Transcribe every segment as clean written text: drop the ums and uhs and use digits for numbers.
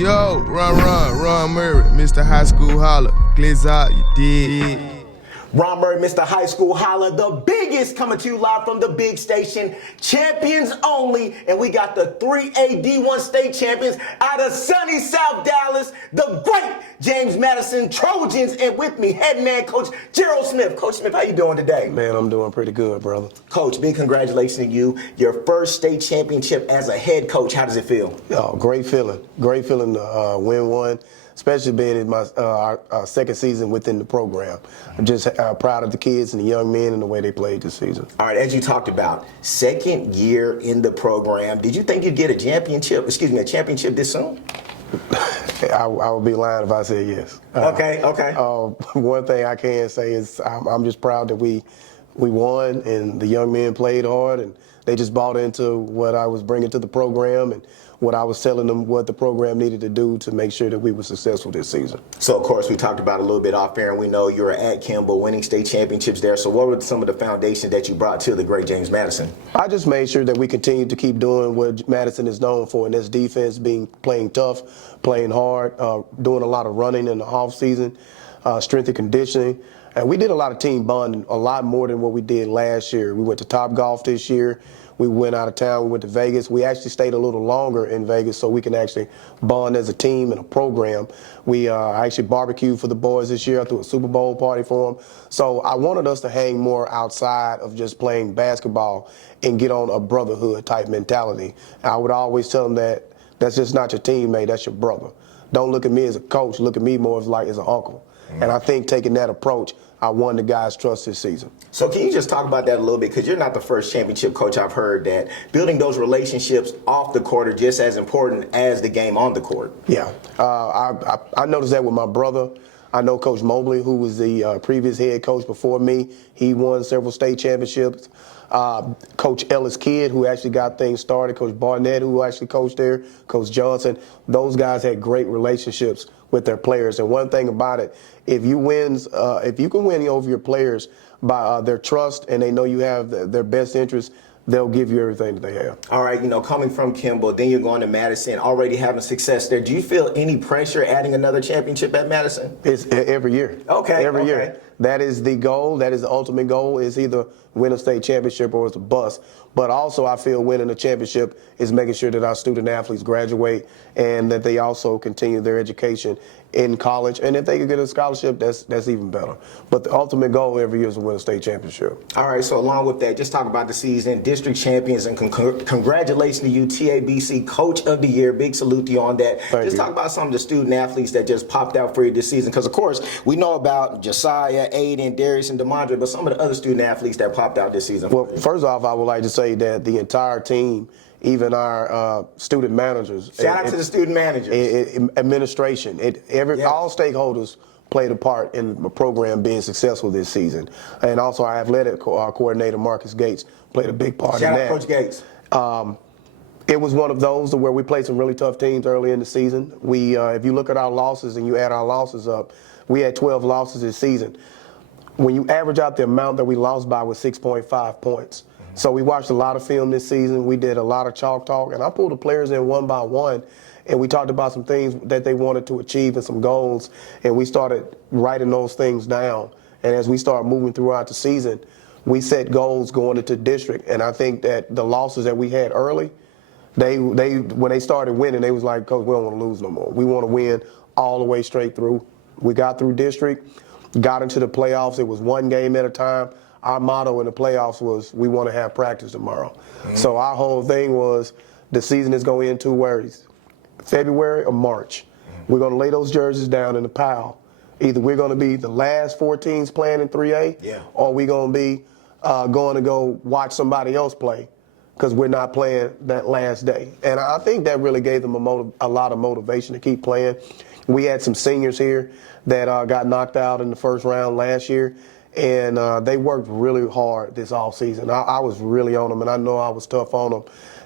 Yo, Ron Murray, Mr. High School Holler. Glitz out, you did. Ron Murray, Mr. High School Holla, the biggest, coming to you live from the big station, champions only, and we got the 3A D1 state champions out of sunny South Dallas, the GREAT James Madison Trojans, and with me, head man Coach Gerald Smith. Coach Smith, how you doing today? Man, I'm doing pretty good, brother. Coach, big congratulations to you. Your first state championship as a head coach. How does it feel? Oh, great feeling. Great feeling to win one, especially being in my our second season within the program. I'm just proud of the kids and the young men and the way they played this season. All right, as you talked about, second year in the program, did you think you'd get a championship this soon? I would be lying if I said yes. Okay. One thing I can say is I'm just proud that we won and the young men played hard and they just bought into what I was bringing to the program and what I was telling them what the program needed to do to make sure that we were successful this season. So, of course, we talked about a little bit off air, and we know you were at Kimball winning state championships there. So what were some of the foundations that you brought to the GREAT James Madison? I just made sure that we continued to keep doing what Madison is known for, and that's defense, playing tough, playing hard, doing a lot of running in the off season, strength and conditioning. And we did a lot of team bonding, a lot more than what we did last year. We went to Top Golf this year. We went out of town. We went to Vegas. We actually stayed a little longer in Vegas so we can actually bond as a team and a program. I actually barbecued for the boys this year. I threw a Super Bowl party for them. So I wanted us to hang more outside of just playing basketball and get on a brotherhood type mentality. I would always tell them that that's just not your teammate, that's your brother. Don't look at me as a coach. Look at me more as an uncle. And I think taking that approach, I won the guys' trust this season. So can you just talk about that a little bit? Because you're not the first championship coach I've heard that building those relationships off the court are just as important as the game on the court. Yeah, I noticed that with my brother. I know Coach Mobley, who was the previous head coach before me. He won several state championships. Coach Ellis Kidd, who actually got things started. Coach Barnett, who actually coached there. Coach Johnson. Those guys had great relationships with their players. And one thing about it, if you can win over your players by their trust and they know you have their best interests, they'll give you everything that they have. All right, coming from Kimball, then you're going to Madison, already having success there. Do you feel any pressure adding another championship at Madison? It's every year. Okay. Every year. That is the goal. That is the ultimate goal, is either win a state championship or it's a bust. But also I feel winning a championship is making sure that our student athletes graduate and that they also continue their education in college. And if they could get a scholarship, that's even better. But the ultimate goal every year is to win a state championship. All right, so along with that, just talk about the season, district champions, and congratulations to you, TABC Coach of the Year. Big salute to you on that. Thank you. Talk about some of the student athletes that just popped out for you this season. Because, of course, we know about Josiah, Aiden, Darius, and Demondre, but some of the other student athletes that popped out this season. Well, first off, I would like to say that the entire team, even our student managers. Shout out to the student managers. Administration. All stakeholders played a part in the program being successful this season. And also our athletic coordinator, Marcus Gates, played a big part in that. Shout out Coach Gates. It was one of those where we played some really tough teams early in the season. If you look at our losses and you add our losses up, we had 12 losses this season. When you average out the amount that we lost by was 6.5 points. So we watched a lot of film this season. We did a lot of chalk talk, and I pulled the players in one by one, and we talked about some things that they wanted to achieve and some goals, and we started writing those things down. And as we started moving throughout the season, we set goals going into district, and I think that the losses that we had early, when they started winning, they was like, Coach, we don't want to lose no more. We want to win all the way straight through. We got through district, got into the playoffs. It was one game at a time. Our motto in the playoffs was, we want to have practice tomorrow. So our whole thing was, the season is going to end 2 ways, February or March. We're going to lay those jerseys down in the pile. Either we're going to be the last 4 teams playing in 3A, or we're going to be going to go watch somebody else play because we're not playing that last day. And I think that really gave them a lot of motivation to keep playing. We had some seniors here that got knocked out in the first round last year. And they worked really hard this offseason. I was really on them, and I know I was tough on them.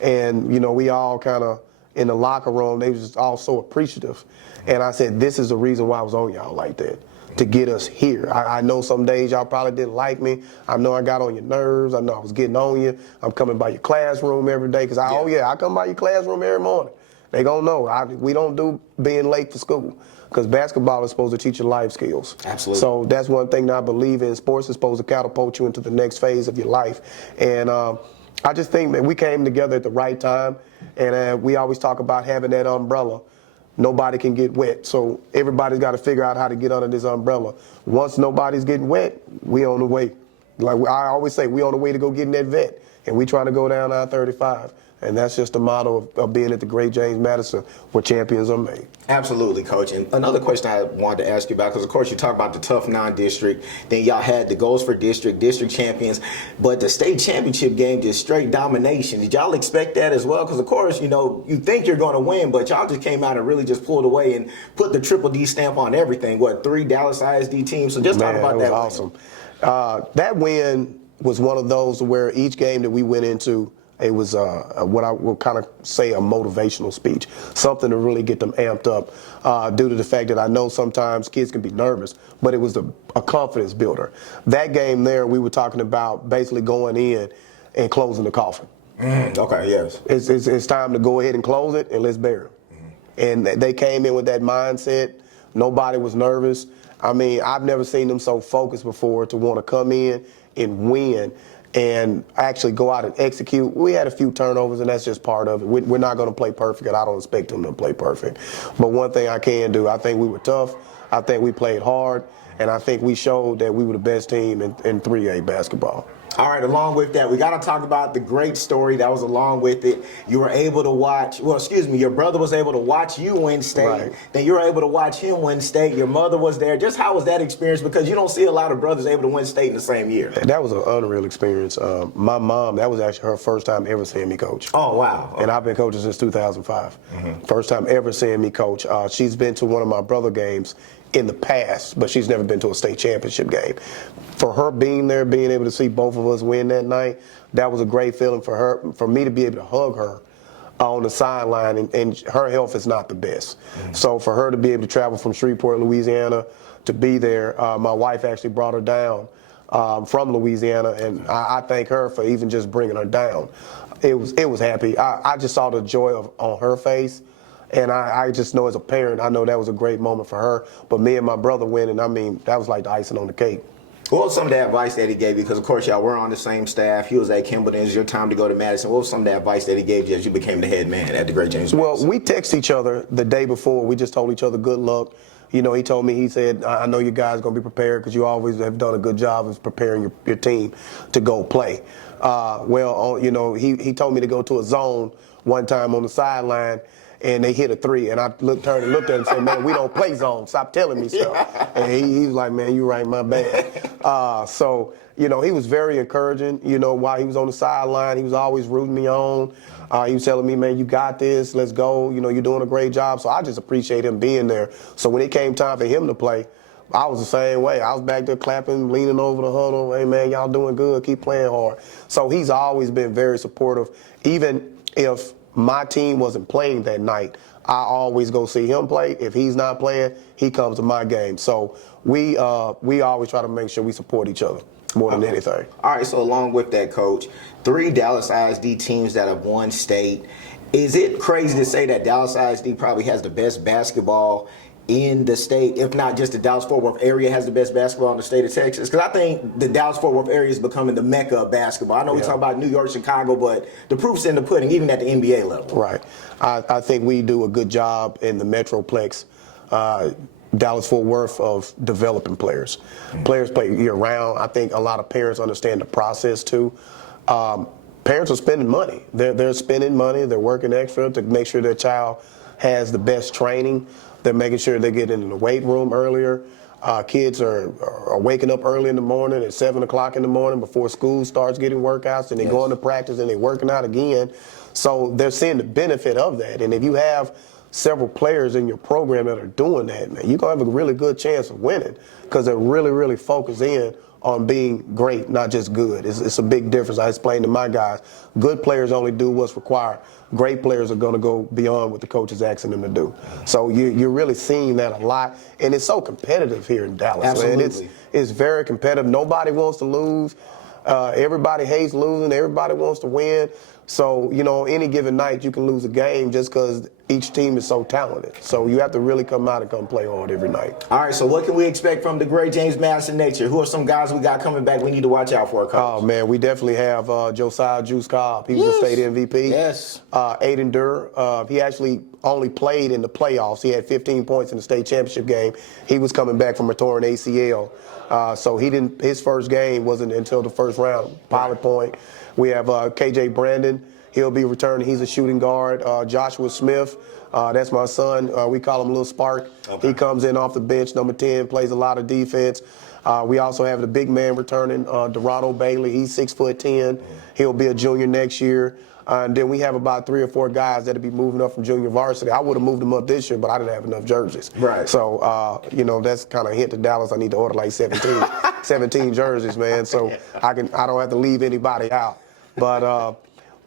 And, we all kind of, in the locker room, they was just all so appreciative. And I said, this is the reason why I was on y'all like that, to get us here. I know some days y'all probably didn't like me. I know I got on your nerves. I know I was getting on you. I'm coming by your classroom every day because I come by your classroom every morning. They gonna know. We don't do being late for school because basketball is supposed to teach you life skills. Absolutely. So that's one thing that I believe in. Sports is supposed to catapult you into the next phase of your life. And I just think that we came together at the right time. And we always talk about having that umbrella. Nobody can get wet. So everybody's got to figure out how to get under this umbrella. Once nobody's getting wet, we on the way. Like I always say, we on the way to go get in that vet. And we trying to go down I-35. And that's just the motto of being at the GREAT James Madison, where champions are made. Absolutely, Coach. And another question I wanted to ask you about, because of course you talk about the tough non-district, then y'all had the goals for district champions, but the state championship game just straight domination. Did y'all expect that as well? Because of course, you know, you think you're going to win, but y'all just came out and really just pulled away and put the triple D stamp on everything. What, 3 Dallas ISD teams? So just talk about that. Was awesome. That win was one of those where each game that we went into, it was what I would kind of say a motivational speech, something to really get them amped up due to the fact that I know sometimes kids can be nervous, but it was a confidence builder. That game there, we were talking about basically going in and closing the coffin. Okay, yes. It's time to go ahead and close it, and let's bury it. And they came in with that mindset. Nobody was nervous. I mean, I've never seen them so focused before to want to come in and win and actually go out and execute. We had a few turnovers, and that's just part of it. We're not going to play perfect, and I don't expect them to play perfect. But one thing I can do, I think we were tough. I think we played hard, and I think we showed that we were the best team in 3A basketball. All right, along with that, we got to talk about the great story that was along with it. You were able to watch, your brother was able to watch you win state. Right. Then you were able to watch him win state. Your mother was there. Just how was that experience? Because you don't see a lot of brothers able to win state in the same year. That was an unreal experience. My mom, that was actually her first time ever seeing me coach. Oh, wow. And I've been coaching since 2005. First time ever seeing me coach. She's been to one of my brother games in the past, but she's never been to a state championship game. For her being there, being able to see both of us win that night, that was a great feeling for her, for me to be able to hug her on the sideline, and her health is not the best. So for her to be able to travel from Shreveport, Louisiana, to be there, my wife actually brought her down from Louisiana, and I thank her for even just bringing her down. It was happy. I just saw the joy on her face. And I just know as a parent, I know that was a great moment for her. But me and my brother winning, I mean, that was like the icing on the cake. What was some of the advice that he gave you? Because, of course, y'all were on the same staff. He was at Kimball. It was your time to go to Madison. What was some of the advice that he gave you as you became the head man at the GREAT James Madison? Well, we text each other the day before. We just told each other good luck. You know, he told me, he said, I know you guys are going to be prepared because you always have done a good job of preparing your team to go play. You know, he told me to go to a zone one time on the sideline, and they hit a 3, and I turned and looked at him and said, man, we don't play zone. Stop telling me stuff. And he was like, man, you right, my bad. So, you know, he was very encouraging. You know, while he was on the sideline, he was always rooting me on. He was telling me, man, you got this. Let's go. You know, you're doing a great job. So I just appreciate him being there. So when it came time for him to play, I was the same way. I was back there clapping, leaning over the huddle. Hey, man, y'all doing good. Keep playing hard. So he's always been very supportive. Even if my team wasn't playing that night, I always go see him play. If he's not playing, he comes to my game. So we always try to make sure we support each other more than anything. All right, so along with that, Coach, 3 Dallas ISD teams that have won state. Is it crazy to say that Dallas ISD probably has the best basketball in the state, if not just the Dallas-Fort Worth area has the best basketball in the state of Texas? Because I think the Dallas-Fort Worth area is becoming the mecca of basketball. I know we talk about New York, Chicago, but the proof's in the pudding, even at the NBA level. Right. I think we do a good job in the Metroplex, Dallas-Fort Worth, of developing players. Players play year-round. I think a lot of parents understand the process, too. Parents are spending money. They're spending money. They're working extra to make sure their child has the best training. They're making sure they get into the weight room earlier. Kids are waking up early in the morning at 7 o'clock in the morning before school starts, getting workouts, and they go into practice and they're working out again. So they're seeing the benefit of that. And if you have several players in your program that are doing that, man, you're going to have a really good chance of winning because they're really, really focused in on being great, not just good. It's a big difference. I explained to my guys, good players only do what's required. Great players are going to go beyond what the coach is asking them to do. So you're really seeing that a lot. And it's so competitive here in Dallas. Absolutely. Man. It's very competitive. Nobody wants to lose. Everybody hates losing. Everybody wants to win. So, you know, any given night you can lose a game just because each team is so talented. So you have to really come out and come play hard every night. All right, so what can we expect from the great James Madison next year? Who are some guys we got coming back we need to watch out for, Coach? Oh, man, we definitely have Josiah Cobb. He was a state MVP. Yes. Aiden Durr, he actually only played in the playoffs. He had 15 points in the state championship game. He was coming back from a torn ACL. So his first game wasn't until the first round, Pilot Point. We have KJ Brandon. He'll be returning. He's a shooting guard. Joshua Smith, that's my son. We call him Little Spark. Okay. He comes in off the bench, number 10, plays a lot of defense. We also have the big man returning, Dorado Bailey. He's 6'10". He'll be a junior next year. And then we have about 3 or 4 guys that'll be moving up from junior varsity. I would have moved them up this year, but I didn't have enough jerseys. Right. So, you know, that's kind of a hint to Dallas. I need to order like 17 jerseys, man. So I don't have to leave anybody out. But,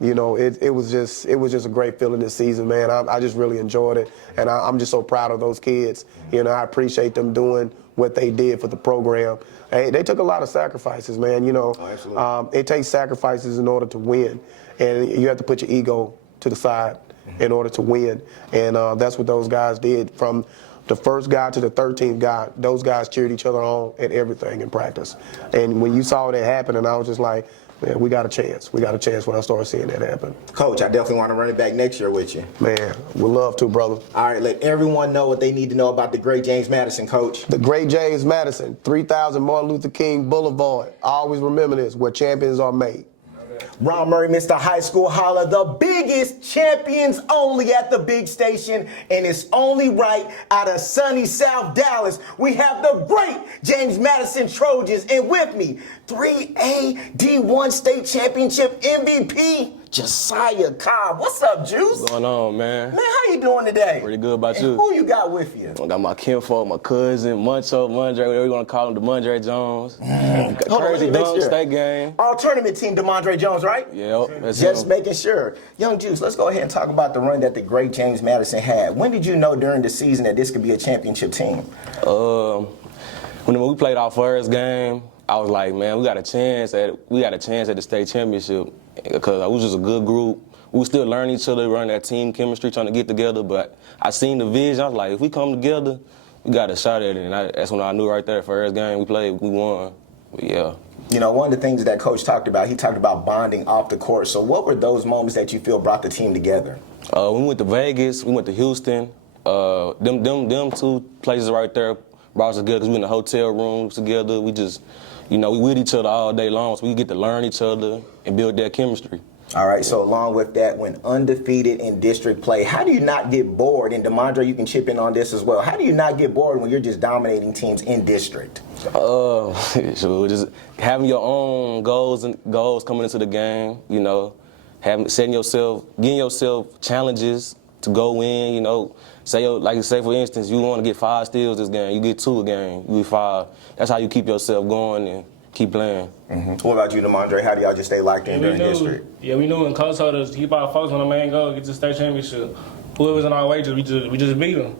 you know, it was just a great feeling this season, man. I just really enjoyed it, and I'm just so proud of those kids. You know, I appreciate them doing what they did for the program. Hey, they took a lot of sacrifices, man. You know, it takes sacrifices in order to win, and you have to put your ego to the side in order to win, and that's what those guys did. From the first guy to the 13th guy, those guys cheered each other on at everything in practice. And when you saw that happen, and I was just like, man, we got a chance. We got a chance when I started seeing that happen. Coach, I definitely want to run it back next year with you. Man, we'd love to, brother. All right, let everyone know what they need to know about the great James Madison, Coach. The great James Madison, 3000 Martin Luther King Boulevard. Always remember this, where champions are made. Ron Murray, Mr. High School Holla, the biggest champions only at the big station, and it's only right out of sunny South Dallas. We have the great James Madison Trojans, and with me, 3A D1 state championship MVP, Josiah Cobb. What's up, Juice? What's going on, man? Man, how you doing today? Pretty good about and you. Who you got with you? I got my kinfolk, my cousin, Demondre, whatever you want to call him, Demondre Jones. Crazy dunk, state game. All tournament team, Demondre Jones, right? Yep, that's Just him. making sure. Young Juice, let's go ahead and talk about the run that the great James Madison had. When did you know during the season that this could be a championship team? When we played our first game, I was like, man, we got a chance at the state championship because it was just a good group. We were still learning each other, running that team chemistry, trying to get together. But I seen the vision. I was like, if we come together, we got a shot at it. And that's when I knew right there. First game we played, we won. But yeah. You know, one of the things that Coach talked about, he talked about bonding off the court. So what were those moments that you feel brought the team together? We went to Vegas. We went to Houston. Them 2 places right there brought us together because we in the hotel rooms together. We just, you know, we with each other all day long, so we get to learn each other and build that chemistry. All right, so along with that, when undefeated in district play, how do you not get bored? And Demondre, you can chip in on this as well. How do you not get bored when you're just dominating teams in district? So just having your own goals coming into the game, you know, getting yourself challenges to go in, you know. Say for instance, you want to get 5 steals this game, you get 2 a game, you get 5. That's how you keep yourself going and keep playing. What about you, Demondre? How do y'all just stay locked in during district? Yeah, we knew in coach told us to keep our focus on the main goal, get to the state championship. Whoever's in our way, we just beat them.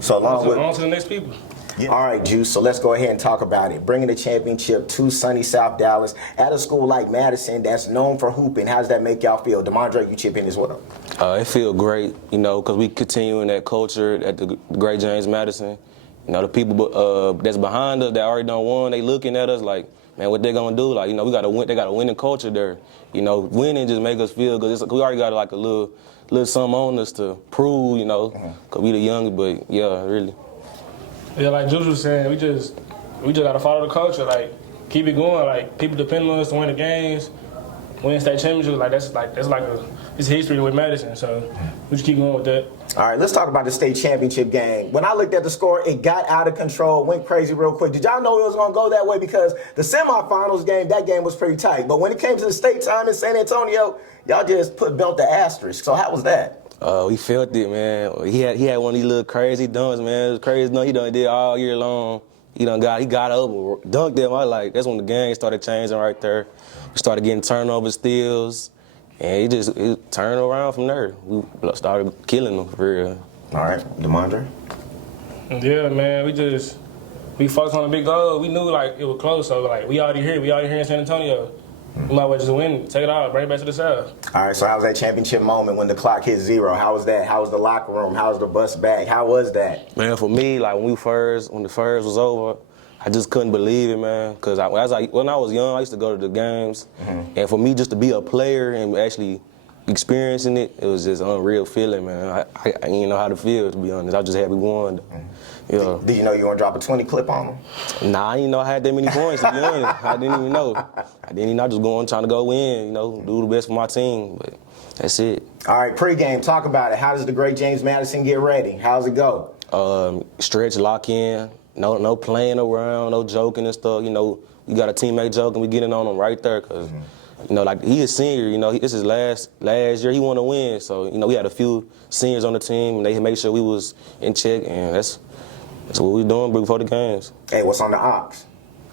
So on to the next people. Yeah. All right, Juice, so let's go ahead and talk about it. Bringing the championship to sunny South Dallas at a school like Madison that's known for hooping. How does that make y'all feel? Demondre, you chip in as well. It feels great, you know, because we continuing that culture at the great James Madison. You know, the people that's behind us that already done won, they looking at us like, man, what they gonna do? Like, you know, we got to win. They got a winning culture there. You know, winning just make us feel good. We already got like a little something on us to prove, you know, because we the young, but yeah, really. Yeah, like Juice was saying, we just gotta follow the culture. Like, keep it going. Like, people depend on us to win the games, win state championships. It's history with Madison. So we just keep going with that. All right, let's talk about the state championship game. When I looked at the score, it got out of control, went crazy real quick. Did y'all know it was going to go that way? Because the semifinals game, that game was pretty tight. But when it came to the state time in San Antonio, y'all just built the asterisk. So how was that? We felt it, man. He had one of these little crazy dunks, man. It was crazy dunk he done did all year long. He got up, dunked them. I like that's when the game started changing right there. We started getting turnover steals. And it turned around from there. We started killing them for real. All right, Demondre? Yeah, man, we focused on the big goal. We knew like it was close, so like we already here in San Antonio. We might as well just win, take it out, bring it back to the South. All right, so how was that championship moment when the clock hit 0? How was that? How was the locker room? How was the bus back? How was that? Man, for me, like when the first was over, I just couldn't believe it, man. Because when I was young, I used to go to the games, and for me just to be a player and actually experiencing it, it was just an unreal feeling, man. I didn't even know how to feel, to be honest. I was just happy we won. Yeah. Did you know you were going to drop a 20 clip on them? Nah, I didn't know I had that many points, to be honest. I didn't even know. I just going trying to go win, do the best for my team. But that's it. All right, pregame, talk about it. How does the Great James Madison get ready? How's it go? Stretch, lock in, no playing around, no joking and stuff. We got a teammate joking, we getting on him right there because, like he a senior, this is last year he want to win. So, we had a few seniors on the team and they made sure we was in check, and that's what we doing before the games. Hey, what's on the ox?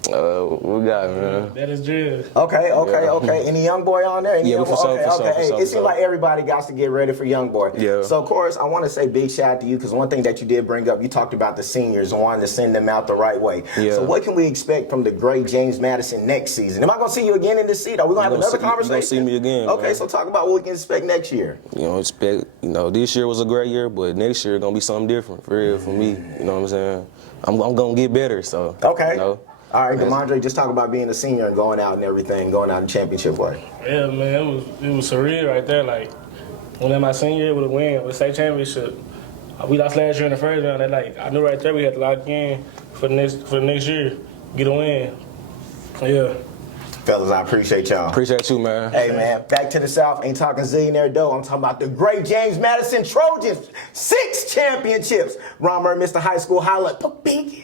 What we got, man? That is Gerald. Okay. Any young boy on there? Yeah, for sure. It seems like everybody got to get ready for young boy. Yeah. So, of course, I want to say big shout out to you because one thing that you did bring up, you talked about the seniors and wanting to send them out the right way. Yeah. So what can we expect from the Great James Madison next season? Am I going to see you again in this seat? Are we going to have another conversation? You're going to see me again. Okay, man. so talk about what we can expect next year. This year was a great year, but next year going to be something different for real for me. You know what I'm saying? I'm going to get better, so. Okay. All right, Demondre, just talk about being a senior and going out and everything, going out in championship play. Yeah, man, it was surreal right there. Like, when in my senior year with a win, with state championship, we lost last year in the first round. I knew right there we had to lock in for the next year, get a win. Yeah. Fellas, I appreciate y'all. Appreciate you, man. Hey, man, back to the South. Ain't talking zillionaire dough. I'm talking about the Great James Madison Trojans. 6 championships. Ron Murray, Mr. High School, holla. Pinky.